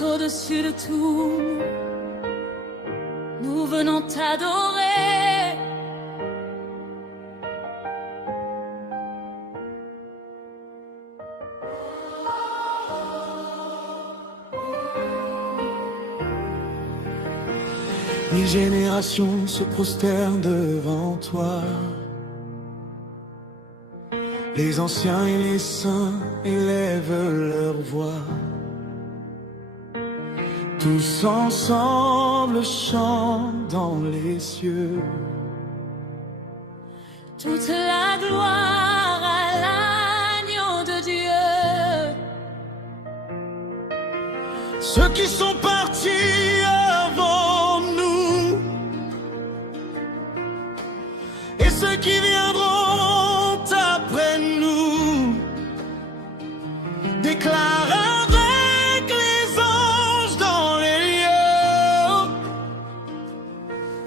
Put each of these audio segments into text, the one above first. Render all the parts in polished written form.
au-dessus de tout, nous venons t'adorer. Les générations se prosternent devant toi. Les anciens et les saints élèvent leur voix. Tous ensemble chantent dans les cieux. Toute la gloire à l'agneau de Dieu. Ceux qui sont partis avant nous et ceux qui viendront après nous déclarent avec les anges dans les lieux.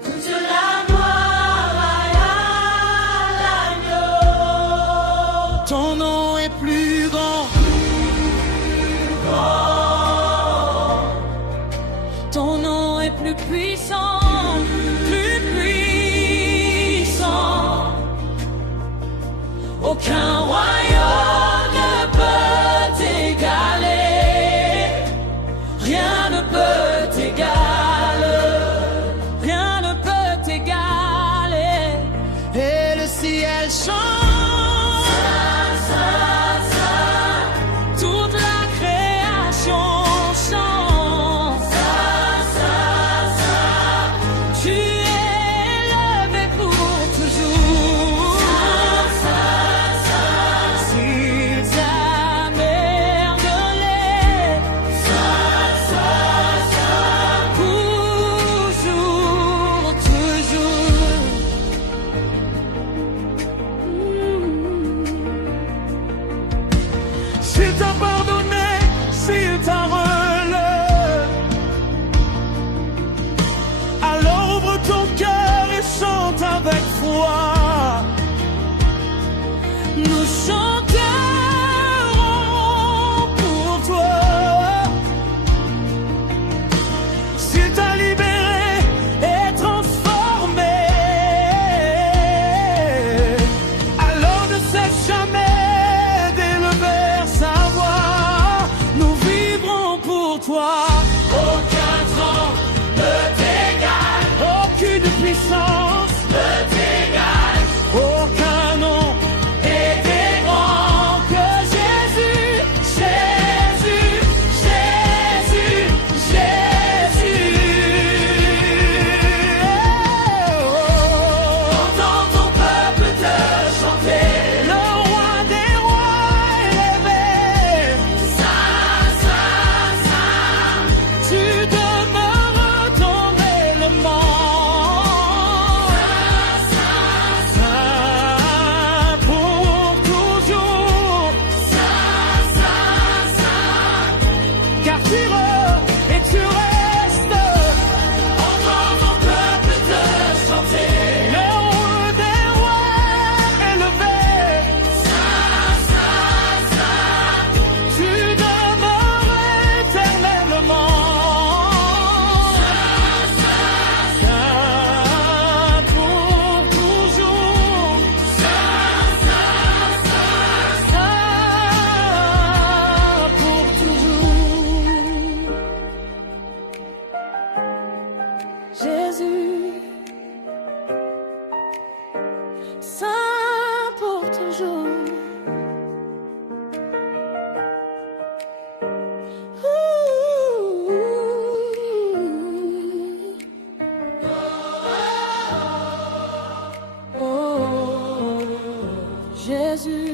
Toute la gloire à l'agneau. Ton nom est plus grand. Ton nom est plus puissant, plus puissant. Aucun royaume ne peut t'égaler. Rien ne peut t'égaler. Rien ne peut t'égaler. Et le ciel chante. Toute la création chante. Tu es élevé pour toujours. Si ta mère de l'est, toujours, toujours. S'il t'a pardonné, s'il t'a relevé, alors ouvre ton cœur et chante avec foi. Nous chanterons pour toi. S'il t'a libéré et transformé, alors ne cesse jamais d'élever sa voix. Nous vivrons pour toi. Aucun temps ne t'égale, Aucune puissance, ne t'égale. aucun nom était grand que Jésus, Jésus, Jésus, Jésus. Entends ton peuple te chanter. Le roi des rois élevé, Saint, Saint, Saint. tu demeures ton élément. Saint pour toujours, Saint, Saint, Saint. car tu es et tu restes. Entends ton peuple te chanter. Le roi des rois élevé, Saint, Saint, Saint. tu demeures éternellement. Saint pour toujours, Saint, Saint, Saint. Saint pour toujours. Jésus, Saint pour toujours. Oh, Jésus.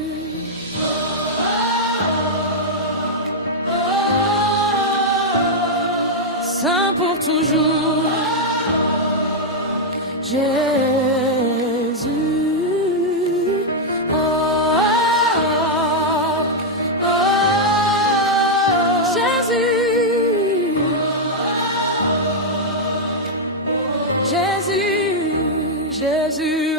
Saint pour toujours. Jésus. Oh, oh, oh, Jésus. Jésus, Jésus.